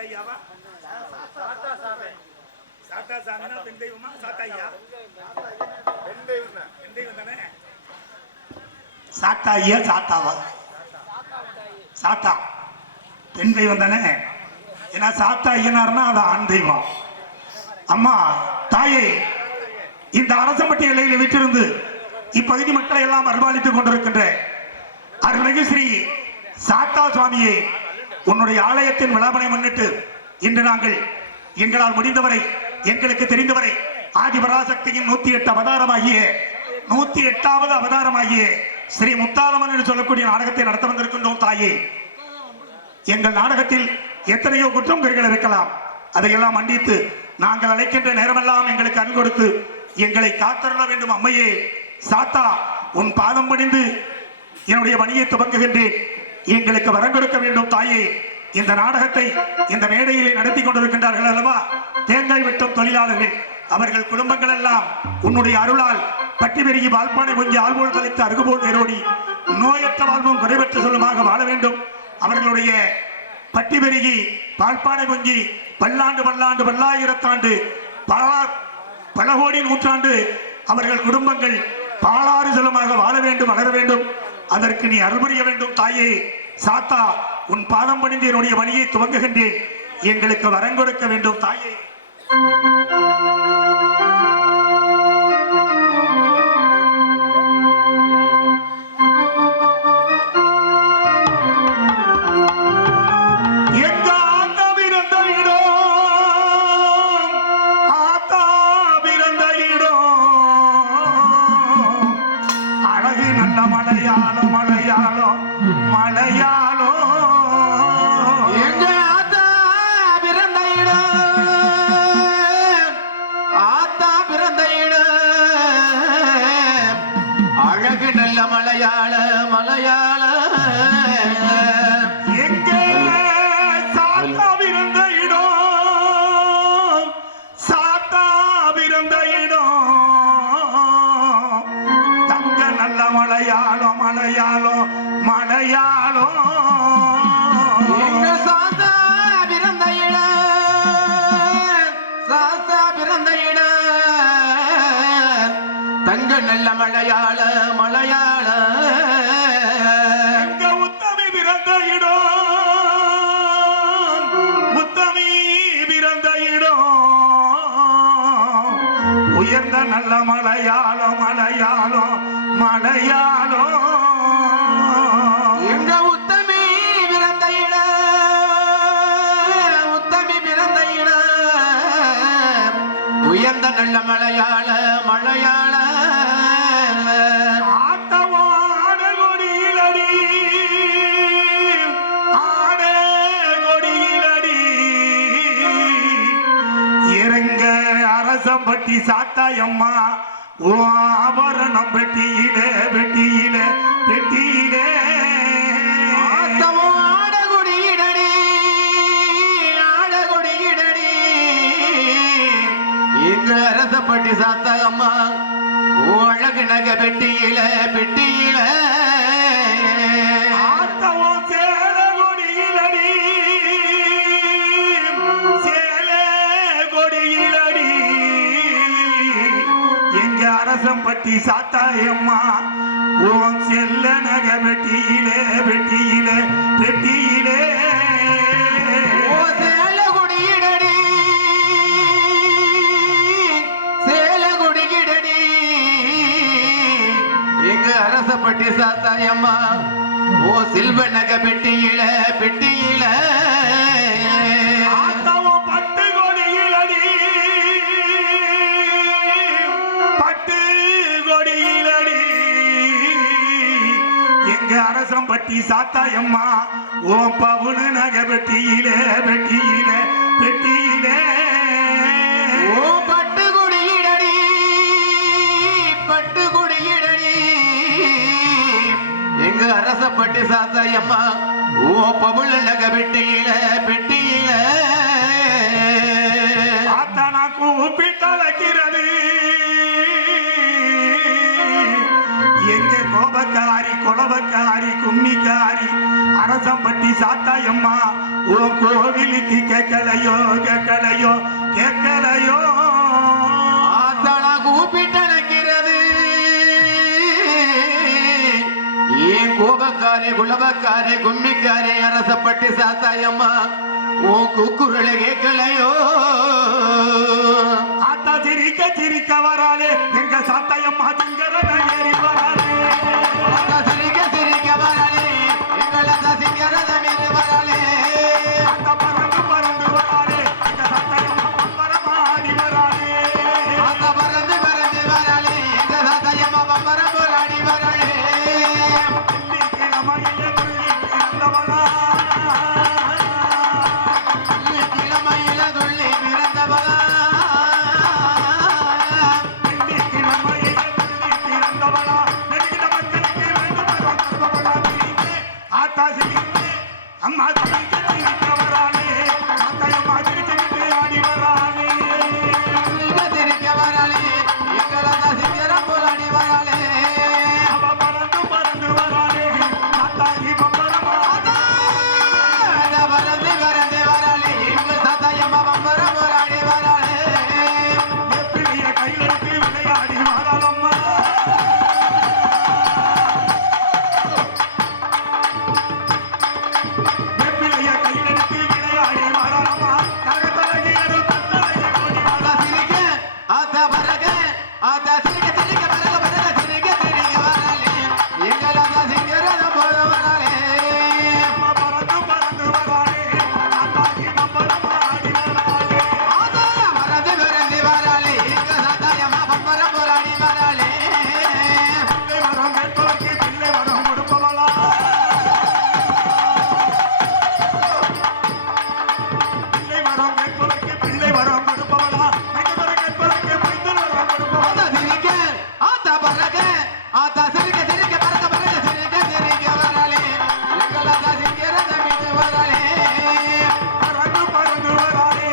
சாத்தையாவா? சாத்தா சாமினா பெண் தெய்வமா? சாத்தாய்யா பெண் தெய்வம் தானே. சாத்தா ஐயா சாத்தாவா? சாத்தா பெண் தெய்வம் தானே. ஏன்னா சாத்தா ஐயனார்னா அது ஆண் தெய்வம். அம்மா தாயே, இந்த அரசம்பட்டி எல்லையில் விட்டிருந்து இப்பகுதி மக்களை எல்லாம் அருள்பாலித்துக் கொண்டிருக்கின்ற அருள்மிகு ஸ்ரீ சாத்தா சுவாமியை உன்னுடைய ஆலயத்தின் விழாவினை முன்னிட்டு இன்று நாங்கள் எங்களால் முடிந்தவரை எங்களுக்கு தெரிந்தவரை ஆதிபராசக்தியின் 108 அவதாரமாகிய 108வது அவதாரமாகிய ஸ்ரீ முத்தாரம்மன் என்று சொல்லக்கூடிய நாடகத்தை நடத்த வந்திருக்கின்றோம். தாயே, எங்கள் நாடகத்தில் எத்தனையோ குற்றம் குறைகள் இருக்கலாம். அதையெல்லாம் மன்னித்து நாங்கள் அழைக்கின்ற நேரமெல்லாம் எங்களுக்கு அருள் கொடுத்து எங்களை காத்தருள வேண்டும். அம்மையே சாத்தா, உன் பாதம் பணிந்து என்னுடைய பணியை துவங்குகின்றேன். எங்களுக்கு வரம் கொடுக்க வேண்டும் தாயே. இந்த நாடகத்தை இந்த மேடையிலே நடத்தி கொண்டிருக்கின்றார்கள் அல்லவா தேங்காய் வெட்டும் தொழிலாளர்கள், அவர்கள் குடும்பங்கள் எல்லாம் உன்னுடைய அருளால் பட்டி பெருகி வாழ்பானை பொங்கி ஆள்போல் தலைத்து அருகுபோல் வேரோடி நோயற்ற வாழ்வும் குறைவற்ற சொல்லுமாக வாழ வேண்டும். அவர்களுடைய பட்டி பெருகி பால்பானை பொங்கி பல்லாண்டு பல்லாண்டு பல்லாயிரத்தாண்டு பல கோடி நூற்றாண்டு அவர்கள் குடும்பங்கள் பாலாறு செல்லுமாக வாழ வேண்டும், வளர வேண்டும். அதற்கு நீ அருள் புரிய வேண்டும் தாயே. சாத்தா, உன் பாதம் பணிந்து என்னுடைய பணியை துவங்குகின்றேன். எங்களுக்கு வரம் கொடுக்க வேண்டும் தாயே. நல்ல மலையாள மலையாள உத்தமி பிறந்த இடம், உத்தமி பிறந்த இடம் உயர்ந்த நல்ல மலையாளம் மலையாளம் மலையாளம் எங்க உத்தமி பிறந்த இடம், உத்தமி பிறந்த இடம் உயர்ந்த நல்ல மலையாள மலையாள பட்டி சாத்தாயம்மா ஓ ஆபரணம் பெட்டியிலே பெட்டியிலே பெட்டியிலே ஆடகுடியிடடி ஆடகுடியிடடி எங்க அரசப்பட்டி சாத்தாயம்மா ஓ அழகு நக பெட்டியில பெட்டியில ஆத்தவோ சேல கொடியிலடி சேலே கொடியிலடி அரசம்பட்டி சாத்தாயம்மா ஓம் செல்ல நக பெட்டியிலே பெட்டியிலே பெட்டியிலே சேலகுடியிடடி சேலகுடியிடடி எங்க அரசப்பட்டி சாத்தாயம்மா ஓ சில்வ நக பெட்டியில பெட்டியில அரசம்பட்டி சாத்தாயம்மா ஓ பவுனு நக பெட்டியிலே பெட்டியிலே பெட்டியிலே ஓ பட்டுக்குடியிடடி பட்டுக்குடியிடடி எங்க அரசப்பட்டி சாத்தாயம்மா ஓ பவுள நக பெட்டியில பெட்டியில ஆத்தானா கூப்பிட்டழைக்கிறது எங்க கோபக்காரி குளவக்காரி கும்மிக்காரி அரசம்பட்டி சாத்தாயம்மா ஓ உன் கோவிலுக்கு கேட்கலையோ கேட்கலையோ கேட்கலையோ ஆத்தள கூப்பிட்டழைக்கிறது ஏன் கோபக்காரே குலவக்காரே கும்மிக்காரே அரசப்பட்டி சாத்தாயம்மா உன் கூக்குரலை கேட்கலையோ ஆத்தா சிரிக்க சிரிக்க வராளே எங்க சாத்தாயம்மா திங்கரத ஏறி வராளே ஆத்தா சிரிக்க சிரிக்க வராளே எங்கள சிங்கரத மீது வராளே ஆத்தா பறந்து பறந்து வராளே எங்க சாத்தாயம்மா பம்பரமாடி வராளே ஆத்தா பறந்து பறந்து வராளே எங்க சாத்தாயம்மா பம்பரம் போராடி வராளே கிழமையிலே துள்ளி பிறந்தவளா கிழமையில துள்ளி பிறந்தவளா கிழமையிலே துள்ளி பிறந்தவளா நெடுகிற மக்களுக்கு வேண்டும் தருபவளா ஆத்தா சிரிக்க அம்மா சிரிக்க சிரிக்க வராளே சாத்தாயம்மா சிரிச்சுக்கிட்டு ஆடி வராளே சிரிக்க வராளே எங்கள சிங்கரம் போராடி வராளே அவ பறந்து பறந்து வராளே சாத்தாயி பம்பரமா பறந்து பறந்து வராளே எங்க சாத்தாயம்மா பம்பரம் போராடி வராளே எப்படிய கையெடுத்து விளையாடி வாழாலம்மா எப்படிய கையெடுத்து விளையாடி வாழாலம்மா தகத்தலகியது தத்தலைய கொடி வாழா சிரிக்க ஆத்தா பறக ஆத்தா சிரிக்க சிரிக்க பறக பறக சிரிக்க சிரிக்க வராளே எங்கள சிங்கரம் போல வராளே அம்மா பறந்து பறந்து வராளே சாத்தாயி பம்பரமா ஆடி வராளே ஆத்தா பறந்து பறந்து வராளே எங்க சாத்தாயம்மா பம்பரம் போராடி வராளே பிள்ளை வரம் கேட்பவர்க்கு பிள்ளை வரம் கொடுப்பவளா பிள்ளை வரம் கேட்பவர்க்கு பிள்ளை வரம் கொடுப்பவளா மைந்தவரம் கேட்பவர்க்கு மைந்தன் வரம் கொடுப்பவளா ஆத்தா சிரிக்க ஆத்தா பறக ஆத்தா சிரிக்க சிரிக்க பறக பறக சிரிக்க சிரிக்க வராளே எங்கள சிங்கரம் மீது வராளே பறந்து பறந்து வராளே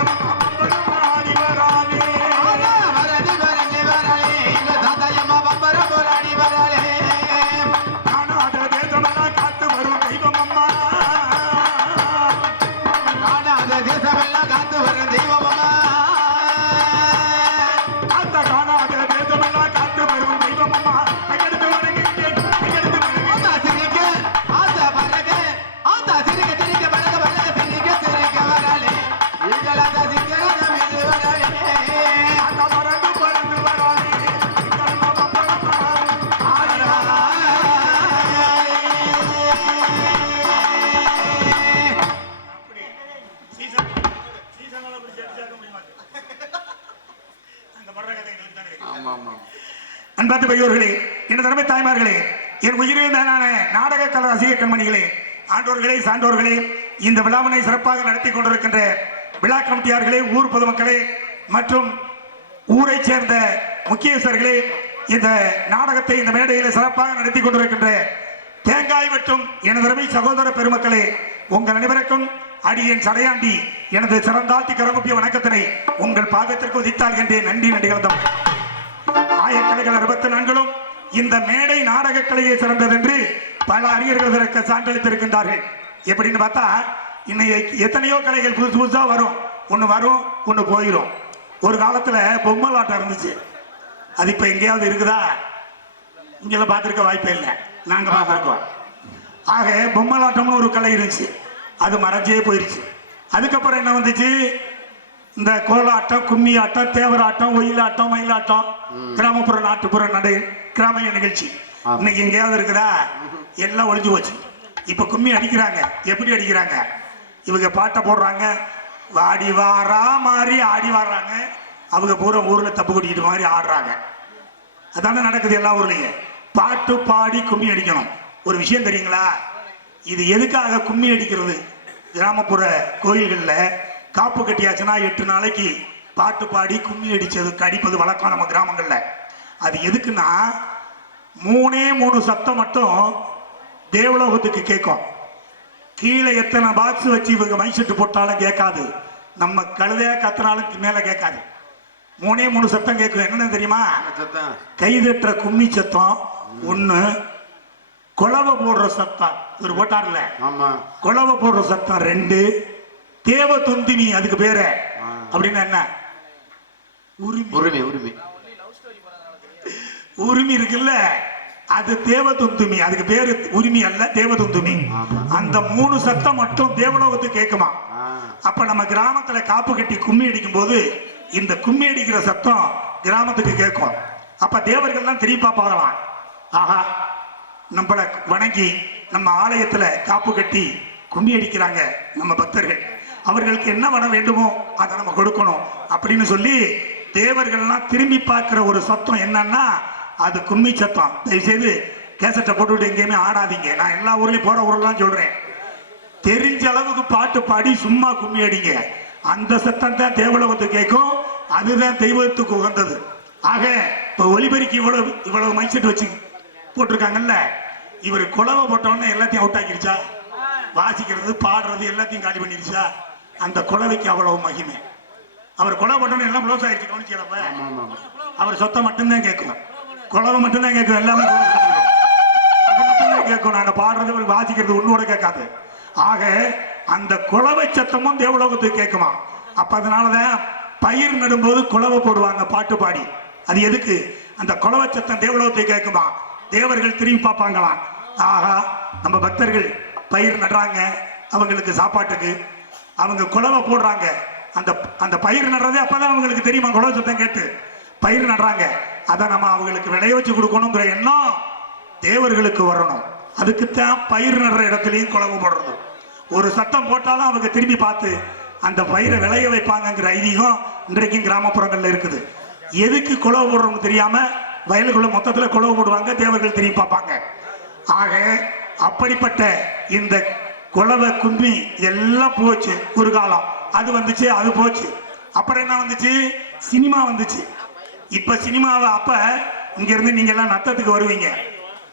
எங்கள் பம்பரம் ஆடி வராளே ஆத்தா பறந்து பறந்து வராளே எங்க சாத்தாயம்மா பம்பரம் போராடி வராளே காணாத தேசமெல்லாம் காத்து வரும் தெய்வம் அம்மா காணாத தேசமெல்லாம் காத்து வரும் தெய்வமம்மா காத்த காணாத தேசமெல்லாம் காத்து வரும் தெய்வம் அம்மா கையெடுத்து வணங்குகிறேன் கையெடுத்து வணங்குகிறேன் ஆத்தா சிரிக்க ஆத்தா பறக ஆத்தா சிரிக்க சிரிக்க பறக பறக சிரிக்க சிரிக்க வராளே எங்கள சிங்கரம் மீது வராளே அந்த பறந்து பறந்து வராளே எங்கள் பம்பரம் ஆடி வராளே அப்படி சீசனால அப்படி சேர்க்க முடியுமா அந்த படுற கதை எங்களுக்கு தானே தெரியும். ஆமா ஆமா அன்பார்ந்த பெரியோர்களே என் தலைமை தாய்மார்களே என் உயிரில் மேலான நாடக கலை ரசிக கண்மணிகளே ஆண்டோர்களே சான்றோர்களே இந்த விழாவினை சிறப்பாக நடத்தி கொண்டிருக்கின்ற விழா கமிட்டியார்களே ஊர் பொதுமக்களே மற்றும் ஊரை சேர்ந்த முக்கியஸ்தர்களே இந்த நாடகத்தை இந்த மேடையில் சிறப்பாக நடத்தி கொண்டிருக்கின்ற தேங்காய் வெட்டும் எனது அருமை சகோதர பெருமக்களே உங்கள் அனைவருக்கும் அடியேன் சடையாண்டி எனது சிறந்தாழ்த்தி கரங்குப்பிய வணக்கத்தினை உங்கள் பாதத்திற்கு உதித்தாள்கின்றேன். நன்றி நன்றி கலந்தம். ஆயக்கலைகள் 64லும் இந்த மேடை நாடக கலையை சிறந்தது என்று பல அறிஞர்கள் இதற்கு சான்றளித்திருக்கின்றார்கள். எப்படின்னு பார்த்தா இன்னைக்கு எத்தனையோ கலைகள் புதுசு புதுசா வரும், ஒண்ணு போயிடும். ஒரு காலத்துல பொம்மலாட்டம் இருந்துச்சு, அது இப்ப எங்கேயாவது இருக்குதா? இங்கெல்லாம் பார்த்திருக்க வாய்ப்பே இல்லை, நாங்க பார்த்திருக்கோம். ஆக பொம்மலாட்டம்னு ஒரு கலை இருந்துச்சு, அது மறைஞ்சே போயிருச்சு. அதுக்கப்புறம் என்ன வந்துச்சு? இந்த கோலாட்டம், கும்மி ஆட்டம், தேவராட்டம், ஒயிலாட்டம், மயிலாட்டம், கிராமப்புற நாட்டுப்புற நடை கிராமிய நிகழ்ச்சி இன்னைக்கு எங்கேயாவது இருக்குதா? எல்லாம் ஒளிஞ்சு போச்சு. இப்ப கும்மி அடிக்கிறாங்க. எப்படி அடிக்கிறாங்க? இவங்க பாட்டை போடுறாங்க, வாடி வாரா மாதிரி ஆடி வர்றாங்க. அவங்க பூரா ஊர்ல தப்பு கொட்டிக்கிட்டு மாதிரி ஆடுறாங்க. அதான நடக்குது எல்லா ஊர்லயும். பாட்டு பாடி கும்மி அடிக்கணும். ஒரு விஷயம் தெரியுங்களா? இது எதுக்காக கும்மி அடிக்கிறது? கிராமப்புற கோயில்கள்ல காப்பு கட்டியாச்சுன்னா 8 நாளைக்கு பாட்டு பாடி கும்மி அடிப்பது வழக்கம் நம்ம கிராமங்கள்ல. அது எதுக்குன்னா 3 சத்தம் மட்டும் தேவலோகத்துக்கு கேட்கும். கீழே எத்தனை பாக்ஸ் வச்சு இவங்க மைசெட்டு போட்டாலும் கேட்காது, நம்ம கழுதையா கத்தினாலும் மேல கேட்காது. 3 சத்தம் கேட்கும். என்னன்னு தெரியுமா? கைதட்டுற கும்மி சத்தம் 1, குலவை போடுற சத்தம் இவர் போட்டார்ல, ஆமா குலவை போடுற சத்தம் 2. தேவ துந்தினி அதுக்கு பேரு அப்படின்னா என்ன? உரிமை. உரிமை உரிமை உரிமை இருக்குல்ல, அது தேவ துந்துமி. அதுக்கு பேரு உரிமை அல்ல, தேவ துந்துமி. அந்த 3 சத்தம் மட்டும் தேவலோகத்துக்கு கேட்குமா. அப்ப நம்ம கிராமத்துல காப்பு கட்டி கும்மி அடிக்கும் போது இந்த கும்மி அடிக்கிற சத்தம் கிராமத்துக்கு கேட்கும். அப்ப தேவர்கள்லாம் திரும்பி பார்ப்பாங்களாம், ஆஹா நம்மள வணங்கி நம்ம ஆலயத்துல காப்பு கட்டி கும்மி அடிக்கிறாங்க நம்ம பக்தர்கள், அவர்களுக்கு என்ன வரம் வேண்டுமோ அதை நம்ம கொடுக்கணும் அப்படின்னு சொல்லி தேவர்கள்லாம் திரும்பி பார்க்கிற ஒரு சத்தம் என்னன்னா அது கும்மி சத்தம். தயவுசெய்து கேசட்டை போட்டுவிட்டு எங்கேயுமே ஆடாதீங்க. நான் எல்லா ஊர்லயும் போற ஊரெல்லாம் சொல்றேன், தெரிஞ்ச அளவுக்கு பாட்டு பாடி சும்மா கும்மி அடிங்க. அந்த சத்தம் தான் தேவலோகத்துக்கு கேட்கும், அதுதான் தெய்வத்துக்கு உகந்தது. ஆக இப்ப ஒலிபெருக்கி இவ்வளவு மைசெட் வச்சு போட்டிருக்காங்கல்ல, இவர் குலவை போட்டோன்னே எல்லாத்தையும் அவுட் ஆக்கிடுச்சா, வாசிக்கிறது பாடுறது எல்லாத்தையும் காலி பண்ணிருச்சா. அந்த குலவைக்கு அவ்வளவு மகிமை. அவர் குலவை போட்டோன்னு எல்லாம் க்ளோஸ் ஆயிடுச்சு. கவனிச்சப்ப அவர் சொத்தை மட்டும்தான் கேட்கும், குலவை மட்டும்தான் கேட்கும், எல்லாமே மட்டும்தான் கேட்கும். நாங்க பாடுறது வாசிக்கிறது ஒண்ணோட கேட்காது. ஆக அந்த குலவை சத்தமும் தேவலோகத்துக்கு கேட்குமா. அப்ப அதனாலதான் பயிர் நடும்போது குலவை போடுவாங்க பாட்டு பாடி. அது எதுக்கு? அந்த குலவை சத்தம் தேவலோகத்துக்கு கேட்குமா. தேவர்கள் திரும்பி பார்ப்பாங்களாம், ஆகா நம்ம பக்தர்கள் பயிர் நடுறாங்க, அவங்களுக்கு சாப்பாட்டுக்கு அவங்க குலவை போடுறாங்க. அந்த அந்த பயிர் நடுறதே அப்பதான் அவங்களுக்கு தெரியுமா, குலவை சத்தம் கேட்டு பயிர் நடுறாங்க. அதை நம்ம அவங்களுக்கு விளைய வச்சு கொடுக்கணுங்கிற எண்ணம் தேவர்களுக்கு வரணும். அதுக்குத்தான் பயிர் நடுற இடத்துலயும் குலவை போடுறது. ஒரு சத்தம் போட்டாலும் அவங்க திரும்பி பார்த்து அந்த பயிரை விளைய வைப்பாங்கிற ஐதீகம் இன்றைக்கும் கிராமப்புறங்கள்ல இருக்குது. எதுக்கு குலவை போடுறோம்னு தெரியாம வயலுக்குள்ள மொத்தத்துல குலவை போடுவாங்க, தேவர்கள் திரும்பி பார்ப்பாங்க. ஆக அப்படிப்பட்ட இந்த குலவை கும்பி எல்லாம் போச்சு. ஒரு காலம் அது வந்துச்சு, அது போச்சு. அப்புறம் என்ன வந்துச்சு? சினிமா வந்துச்சு. இப்ப சினிமாவை அப்ப இங்க இருந்து நீங்க எல்லாம் நத்தத்துக்கு வருவீங்க,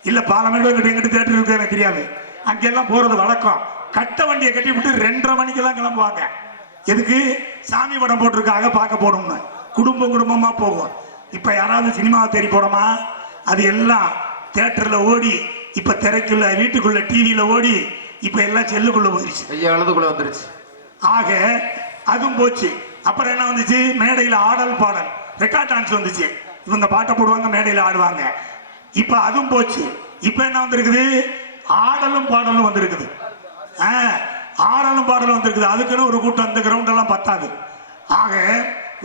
இல்ல பாலமேடு எங்கிட்ட தேட்டர் இருக்கு எனக்கு தெரியாது, அங்கெல்லாம் போறது வழக்கம். கட்ட வண்டியை கட்டி விட்டு 2:30 மணிக்கெல்லாம் கிளம்புவாங்க. எதுக்கு? சாமி படம் போட்டிருக்காங்க பார்க்க போகணும்னு. குடும்பம் குடும்பமா போகும். இப்ப யாராவது சினிமாவை தேடி போடமா? அது எல்லாம் தியேட்டர்ல ஓடி, இப்ப திரைக்குள்ள வீட்டுக்குள்ள டிவியில ஓடி, இப்ப எல்லாம் செல்லுக்குள்ள போயிருச்சு, வலதுக்குள்ள வந்துருச்சு. ஆக அதுவும் போச்சு. அப்புறம் என்ன வந்துச்சு? மேடையில ஆடல் பாடல் ரெக்கார்ட் டான்ஸ் வந்துச்சு. இவங்க பாட்டை போடுவாங்க, மேடையில ஆடுவாங்க. இப்ப அதுவும் போச்சு. இப்ப என்ன வந்திருக்குது? ஆடலும் பாடலும் வந்திருக்குது. ஆடலும் பாடலும் வந்திருக்குது. அதுக்குன்னு ஒரு கூட்டம், அந்த கிரவுண்ட் எல்லாம் பத்தாது. ஆக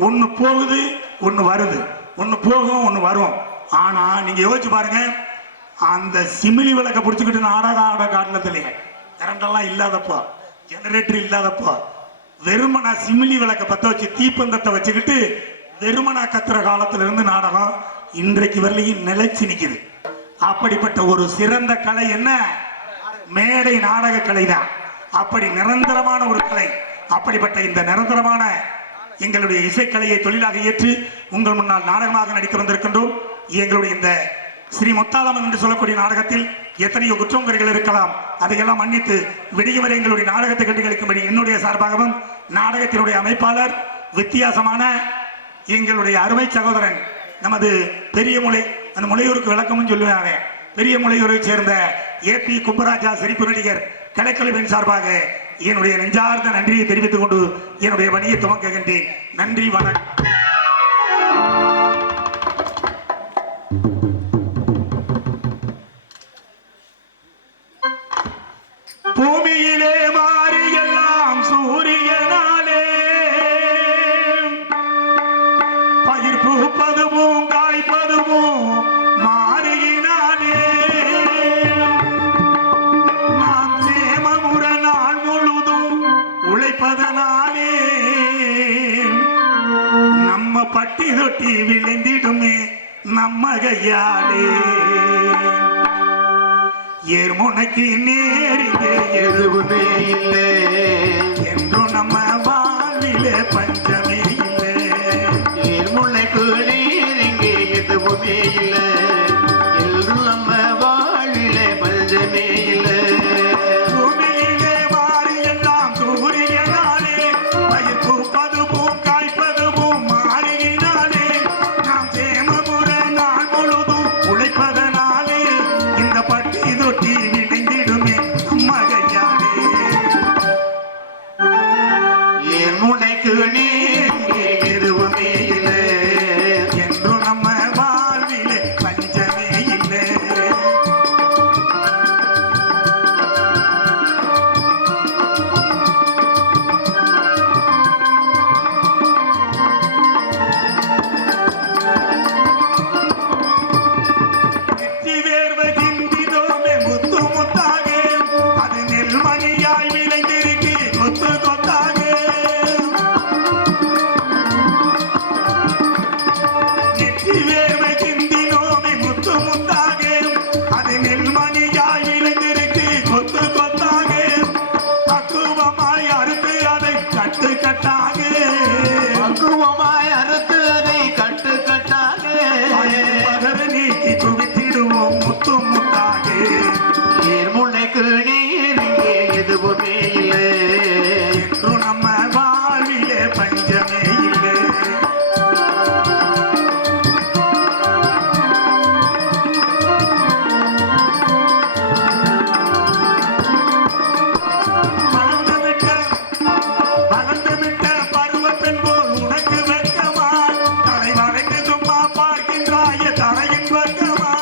ஒண்ணு போகுது, ஒண்ணு வருது, ஒண்ணு போகும், ஒண்ணு வரும். ஆனா நீங்க யோசிச்சு பாருங்க, அந்த சிமிலி விளக்க பிடிச்சுக்கிட்டு நாடகம் ஆட காட்டினதுலயே கரண்ட் எல்லாம் இல்லாதப்போ, ஜெனரேட்டர் இல்லாதப்போ, வெறுமனா சிமிலி விளக்க பத்த வச்சு தீப்பந்தத்தை வச்சுக்கிட்டு வெறுமனா கத்துற காலத்துல இருந்து நாடகம் இன்றைக்கு வரலையும் நிலைச்சு நிக்குது. அப்படிப்பட்ட ஒரு சிறந்த கலை என்ன? மேடை நாடக கலை தான். அப்படி நிரந்தரமான ஒரு கலை. அப்படிப்பட்ட இந்த நிரந்தரமான எங்களுடைய இசைக்கலையை தொழிலாக ஏற்று உங்கள் முன்னால் நாடகமாக நடிக்க வந்திருக்கின்றோம். எங்களுடைய இந்த ஸ்ரீ முத்தாலம்மன் என்று சொல்லக்கூடிய நாடகத்தில் எத்தனையோ குற்றங்குறைகள் இருக்கலாம், அதையெல்லாம் மன்னித்து விடிய வரை எங்களுடைய நாடகத்தை கண்டுகளிக்கும்படி என்னுடைய சார்பாகவும் நாடகத்தினுடைய அமைப்பாளர் வித்தியாசமான எங்களுடைய அருமை சகோதரன் நமது பெரிய முளை, அந்த முளையூருக்கு விளக்கமும் சொல்லுவாங்க, பெரிய முளையூரை சேர்ந்த AP கும்பராஜா சிரிப்பு நடிகர் கலைக்கலைவின் சார்பாக என்னுடைய நெஞ்சார்ந்த நன்றியை தெரிவித்துக் கொண்டு என்னுடைய பணியை துவங்குகின்றேன். நன்றி, வணக்கம். பூமியிலே மாறி எல்லாம் சூரியனாலே, பயிர் பூப்பதுவும் காய்ப்பதுவும் மாறியினாலே, நாம் சேமமுற நாள் முழுதும் உழைப்பதனாலே நம்ம பட்டி தொட்டி விளைந்திடுமே நம்ம கையாலே. ஏர்முனைக்கு நேரிலே எதுவுமே இல்லை என்றும் நம்ம வாழ்விலே பஞ்சமே இல்லை. ஏர்முனைக்கு நீரிங்கே எதுவுமே இல்லை என்றும் நம்ம வாழ்விலே பஞ்சமே இல்லை. பூமியிலே மாறி எல்லாம் சூரியனாலே, பயிர் பூப்பதுவும் காய்ப்பதுவும் மாறியினாலே, நாம் சேமமுற நாள் முழுதும் உழைப்பதனாலே இந்த பட்டி தொட்டி என் முனைக்கு நீ எதுவுமே இல்லை என்று நம்ம வாழ்விலே பஞ்சமே இல்லை. வெற்றி வேர்வை சிந்தினோமே முத்து முத்தாக, அது நெல்மணியாய் விளைந்திருக்கு கொத்து கொத்தாக. வெற்றி வேர்வை சிந்தினோமே முத்து முத்தாக, அது நெல்மணியாய் விளைந்திருக்கு கொத்து கொத்தாக. பக்குவமாய் அறுத்து அதை கட்டு கட்டாக, பக்குவமாய் அறுத்து அதை கட்டு கட்டாக பகர் நீக்கி குவித்திடுவோம் முத்து முத்தாக. என் முனைக்கு நீர் இங்கே எதுவுமே இல்லை என்று நம்ம வாழ்விலே பஞ்சமே இல்லை. வளர்ந்துவிட்ட பருவ பெண் போல் உனக்கு வெட்கமா? தலை வளைந்து சும்மா பார்க்கின்றாய தலையின் வெட்கமா?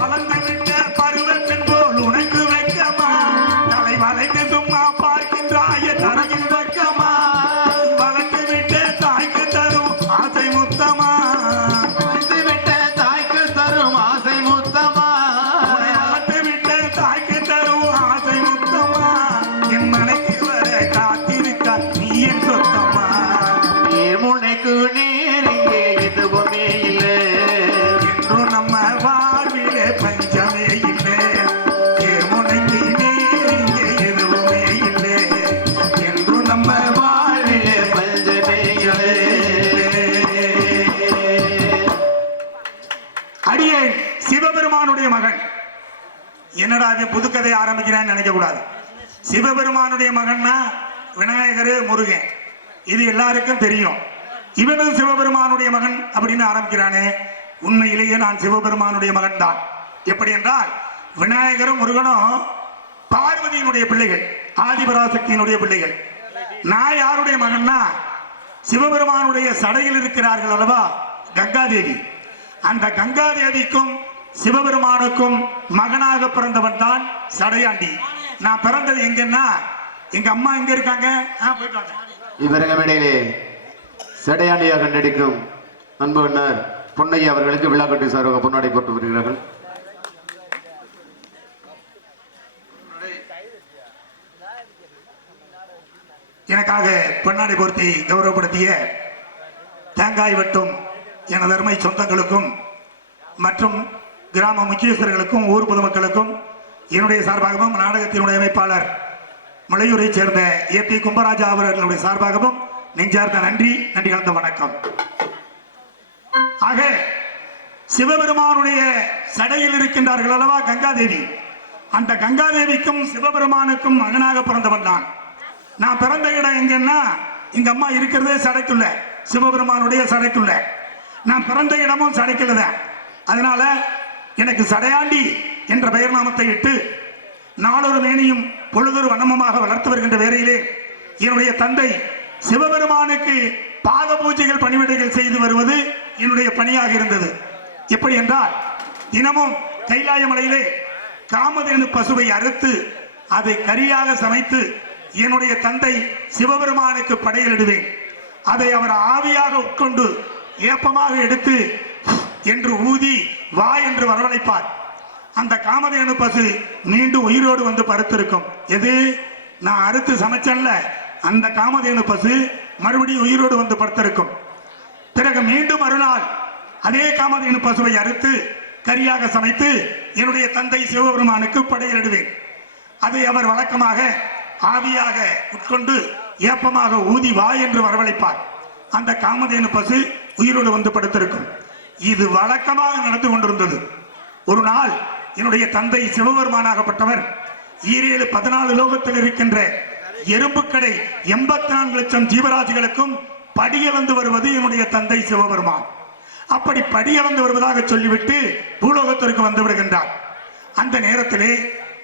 வளர்ந்துவிட்ட பருவ பெண் போல் உனக்கு வெட்கமா? தலை வளைந்து சும்மா பார்க்கின்றாய தலையின் வெட்கமா? வளர்ந்துவிட்ட தாய்க்கு தரும் ஆசை முத்தமா? விட்ட தாய்க்கு தரும் ஆசை முத்தமா வளர்ந்துவிட்ட தாய்க்கு தரும் ஆசை முத்தமா? என் மனைக்கு வர காத்திருக்க நீ என் சொத்தமா? என் முனைக்கு நீர் இங்கே எதுவுமே இல்லை என்று நம்ம வாழ்விலே பஞ்சமே இல்லை. ஏமுனைக்கு நீர் இங்கே எதுவுமே இல்லை என்று நம்ம வாழ்விலே பஞ்சமே இல்லை அடியேன் சிவபெருமானுடைய மகன். என்னடா இது புதுக்கதை ஆரம்பிக்கிறேன்னு நினைக்க கூடாது. சிவபெருமானுடைய மகன்னா விநாயகர், முருகன், இது எல்லாருக்கும் தெரியும். இவனும் சிவபெருமானுடைய மகன் அப்படின்னு ஆரம்பிக்கிறானே, உண்மையிலேயே நான் சிவபெருமானுடைய மகன் தான். எப்படி என்றால் விநாயகரும் முருகனும் பார்வதியினுடைய பிள்ளைகள், ஆதிபராசக்தியினுடைய பிள்ளைகள். நான் யாருடைய மகன்னா சிவபெருமானுடைய சடையில் இருக்கிறார்கள் அல்லவா கங்காதேவி. அந்த கங்காதேவிக்கும் சிவபெருமானுக்கும் மகனாக பிறந்தவன் தான் சடையாண்டி. நான் பிறந்தது எங்கன்னா எங்க அம்மா எங்க இருக்காங்க? போயிட்டு வாங்க. இவரங்க மேடையிலே சடையாண்டியாக நடிக்கும் அன்புனர் பொன்னையா அவர்களுக்கு விழா கட்டி சார்பாக பொன்னாடை போட்டு வருகிறார்கள். எனக்காக பொன்னாடை பொருத்தி கௌரவப்படுத்திய தேங்காய் வெட்டும் எனது அருமை சொந்தங்களுக்கும் மற்றும் கிராம முக்கியஸ்தர்களுக்கும் ஊர் பொதுமக்களுக்கும் என்னுடைய சார்பாகவும் நாடகத்தினுடைய அமைப்பாளர் மலையூரைச் சேர்ந்த ஏ.பி. கும்பராஜா அவர்களுடைய சார்பாகவும் நெஞ்சார்ந்த நன்றி கலந்த வணக்கம். ஆக சிவபெருமானுடைய சடையில் இருக்கின்றார்கள் அல்லவா கங்காதேவி. அந்த கங்காதேவிக்கும் சிவபெருமானுக்கும் மகனாக பிறந்தவன் தான். நான் பிறந்த இடம் எங்கன்னா எங்க அம்மா இருக்கிறதே சடைக்குள்ள, சிவபெருமானுடைய சடைக்குள்ள. நான் பிறந்த இடமும் சடைக்குள்ளதான். அதனால எனக்கு சடையாண்டி என்ற பெயர் நாமத்தை இட்டு நாளொரு மேனியும் பொழுதொரு வண்ணமுமாக வளர்த்து வருகின்ற வேளையிலே என்னுடைய தந்தை சிவபெருமானுக்கு பாத பூஜைகள் பணிவிடைகள் செய்து வருவது என்னுடைய பணியாக இருந்தது. எப்படி என்றால் தினமும் கைலாய மலையிலே காமதேனு பசுவை அறுத்து அதை கரியாக சமைத்து என்னுடைய தந்தை சிவபெருமானுக்கு படையலிடுவேன். அதை அவர் ஆவியாக உட்கொண்டு ஏப்பமாக எடுத்து என்று ஊதி வா என்று வரவழைப்பார். அந்த காமதேனு பசு மீண்டும் உயிரோடு வந்து படுத்திருக்கும். எது நான் அறுத்து சமைச்சல்ல, அந்த காமதேனு பசு மறுபடியும் உயிரோடு வந்து படுத்திருக்கும். பிறகு மீண்டும் மறுநாள் அதே காமதேனு பசுவை அறுத்து கரியாக சமைத்து என்னுடைய தந்தை சிவபெருமானுக்கு படையலிடுவேன். அதை அவர் வழக்கமாக ஆவியாக உட்கொண்டு ஏப்பமாக ஊதி வா என்று வரவழைப்பார். அந்த காமதேனு பசு உயிரோடு வந்து படுத்திருக்கும். இது வழக்கமாக நடந்து கொண்டிருந்தது. ஒரு நாள் என்னுடைய தந்தை சிவபெருமானாகப்பட்டவர் 14 லோகத்தில் இருக்கின்ற எறும்புக்கடை 84 லட்சம் ஜீவராசிகளுக்கும் படியளந்து வருவது என்னுடைய தந்தை சிவபெருமான். அப்படி படியளந்து வருவதாக சொல்லிவிட்டு பூலோகத்திற்கு வந்து விடுகின்றார். அந்த நேரத்திலே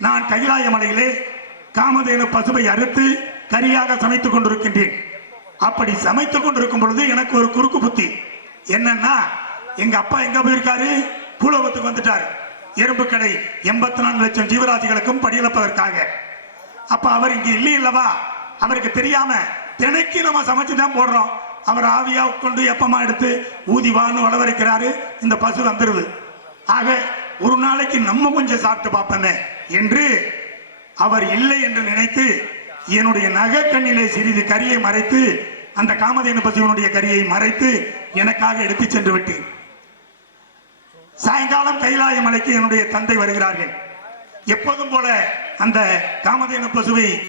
நான் கைலாய மலையிலே காமதேனு பசுவை அறுத்து கரியாக சமைத்துக் கொண்டிருக்கின்றேன். அப்படி சமைத்துக் கொண்டிருக்கும் பொழுது எனக்கு ஒரு குறுக்கு புத்தி. என்னன்னா, எங்க அப்பா எங்க போயிருக்காரு? பூலோகத்துக்கு வந்துட்டாரு. எறும்பு கடை 84 லட்சம் ஜீவராசிகளுக்கும் படியளப்பதற்காக. அப்ப அவர் இங்க இல்லை இல்லவா? அவருக்கு தெரியாம தினைக்கு நம்ம சமைச்சுதான் போடுறோம். அவர் ஆவியா உட்கொண்டு எப்பமா எடுத்து ஊதிவான்னு வளவரைக்கிறாரு. இந்த பசு வந்துருது. ஆக ஒரு நாளைக்கு நம்ம கொஞ்சம் சாப்பிட்டு பார்ப்போமே என்று அவர் இல்லை என்று நினைத்து என்னுடைய நகைக்கண்ணிலே சிறிது கரியை மறைத்து, அந்த காமதேனு பசுவினுடைய கரியை மறைத்து எனக்காக எடுத்து சென்று விட்டேன். சாயங்காலம் கைலாய மலைக்கு என்னுடைய தந்தை வருகிறார்கள். எப்போதும் போல அந்த காமதேனு பசுவை